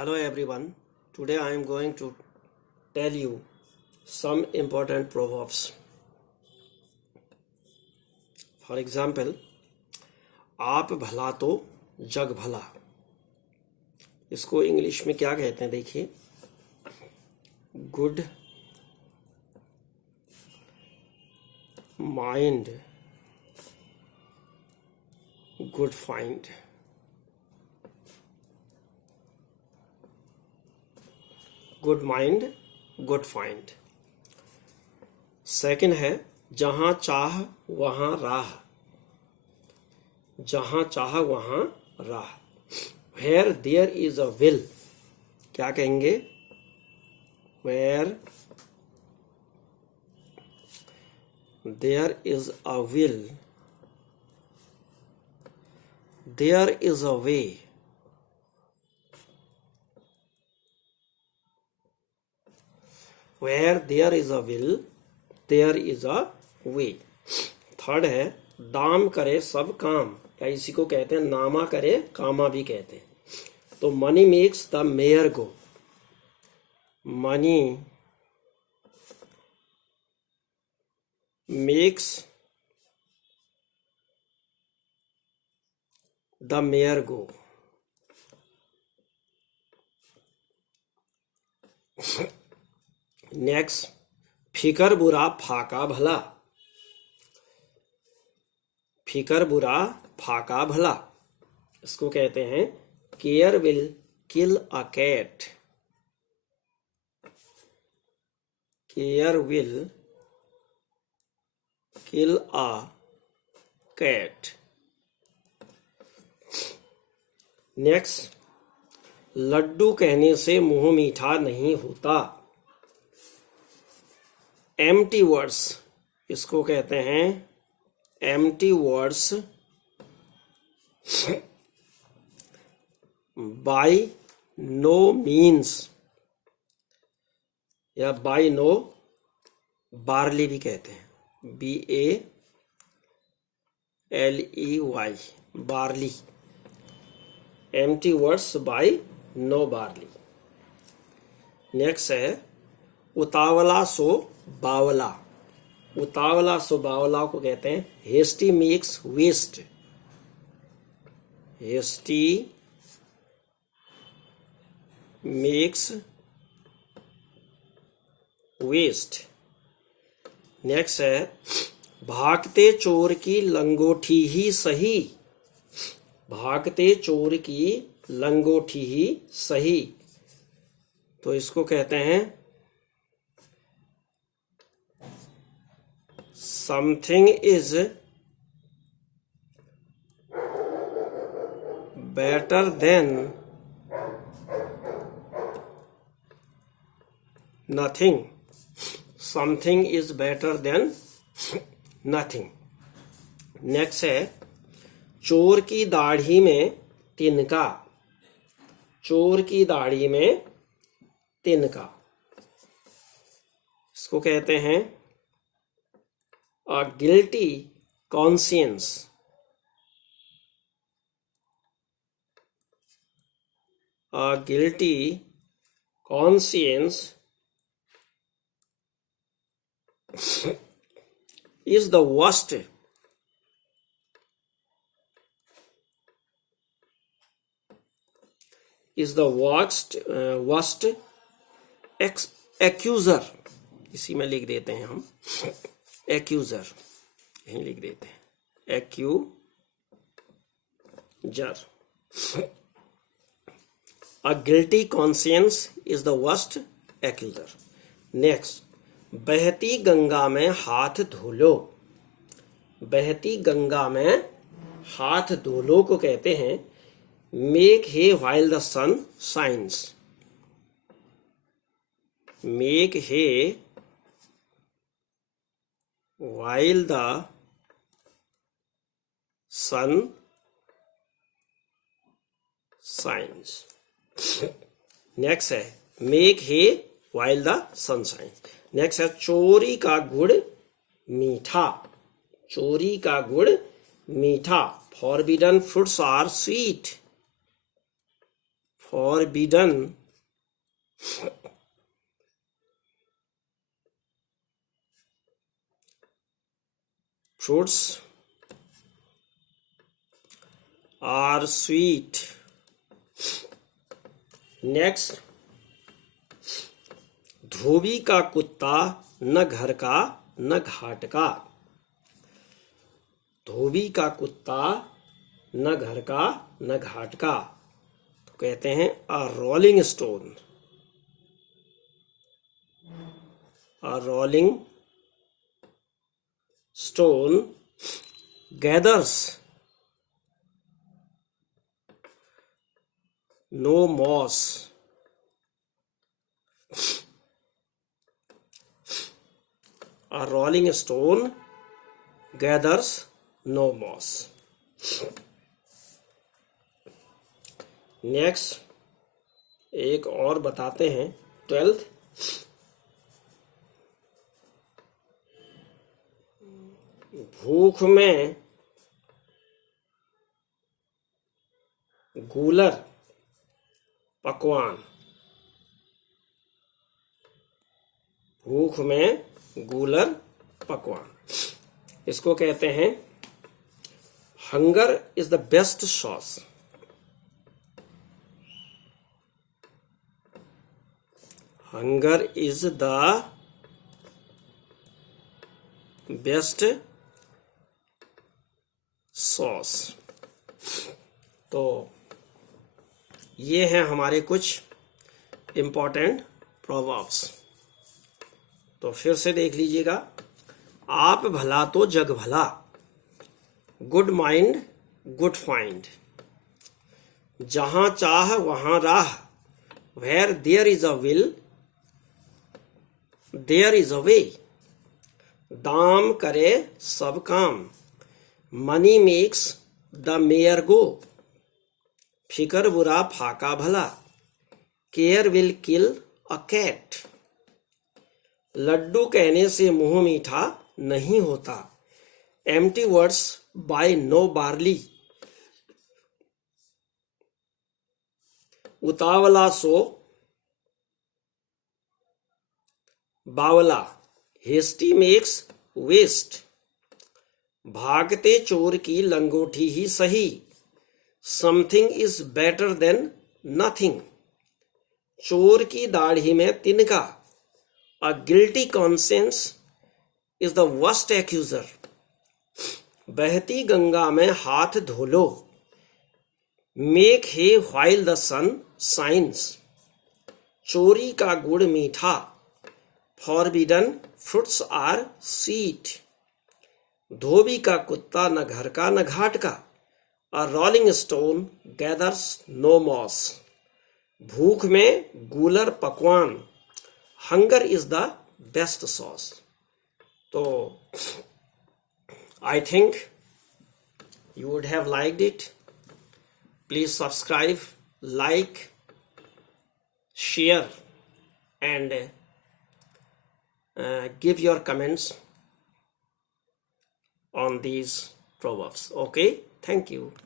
Hello everyone. Today I am going to tell you some important proverbs. For example, आप भला तो जग भला. इसको इंग्लिश में क्या कहते हैं देखिए. Good mind good find. Good mind good find. Second है जहां चाह वहां राह. जहां चाह वहां राह. Where there is a will. क्या कहेंगे? Where there is a will there is a way. Where there is a will, there is a way. Third है दाम करे सब काम, या इसी को कहते हैं नामा करे कामा भी कहते हैं. तो money makes the mare go. Money makes the mare go. Next, फिकर बुरा फाका भला. फिकर बुरा फाका भला. इसको कहते हैं care will kill a cat. Care will kill a cat. Next, laddoo कहने से मुंह मीठा नहीं होता. Empty words. इसको कहते हैं empty words bye no means, या बाय नो बार्ली भी कहते हैं. BALEY barley. Empty words bye no barley. Next है उतावला सो बावला. उतावला सो बावला को कहते हैं hasty makes waste. Hasty makes waste. Next है भागते चोर की लंगोठी ही सही. भागते चोर की लंगोठी ही सही. तो इसको कहते हैं something is better than nothing. Something is better than nothing. Next है चोर की दाढ़ी में तिनका. चोर की दाढ़ी में तिनका. इसको कहते हैं a guilty conscience. A guilty conscience is the worst. Is the worst accuser. इसी में लिख देते हैं हम एक्यूजर. यहीं लिख देते हैं एक्यूजर. अ guilty conscience is the worst एक्यूजर. Next, बहती गंगा में हाथ धो लो. बहती गंगा में हाथ धो लो को कहते हैं make hay while the sun shines. Make hay while the sun shines. Next है make hay while the sun shines. Next है चोरी का गुड़ मीठा. चोरी का गुड़ मीठा. Forbidden fruits are sweet. forbidden fruits are sweet. Next, धोबी का कुत्ता न घर का न घाट का। धोबी का कुत्ता न घर का न घाट का, तो कहते हैं a rolling stone. A rolling stone gathers no moss. A rolling stone gathers no moss. Next, एक और बताते हैं 12th। भूख में गूलर पकवान। भूख में गूलर पकवान, इसको कहते हैं hunger is the best sauce. Hunger is the best sauce. तो ये हैं हमारे कुछ इंपॉर्टेंट प्रोवर्ब्स। तो फिर से देख लीजिएगा। आप भला तो जग भला, गुड माइंड गुड फाइंड, जहां चाह वहां राह, where there is a will there is a way, दाम करे सब काम, money makes the mare go, फिकर बुरा फाका भला, care will kill a cat, लड्डू कहने से मुंह मीठा नहीं होता, empty words bye no barley, उतावला सो बावला, हेस्टी मेक्स वेस्ट, भागते चोर की लंगोटी ही सही, something is better than nothing, चोर की दाढ़ी में तिनका, a guilty conscience is the worst accuser, बहती गंगा में हाथ धो लो, make hay while the sun shines, चोरी का गुड़ मीठा, फॉरबिडन फ्रूट्स आर स्वीट, धोबी का कुत्ता न घर का न घाट का, a rolling stone gathers no moss, भूख में गूलर पकवान, hunger is the best sauce. तो I think you would have liked it. Please subscribe, like, share, and give your comments on these proverbs. Okay, thank you.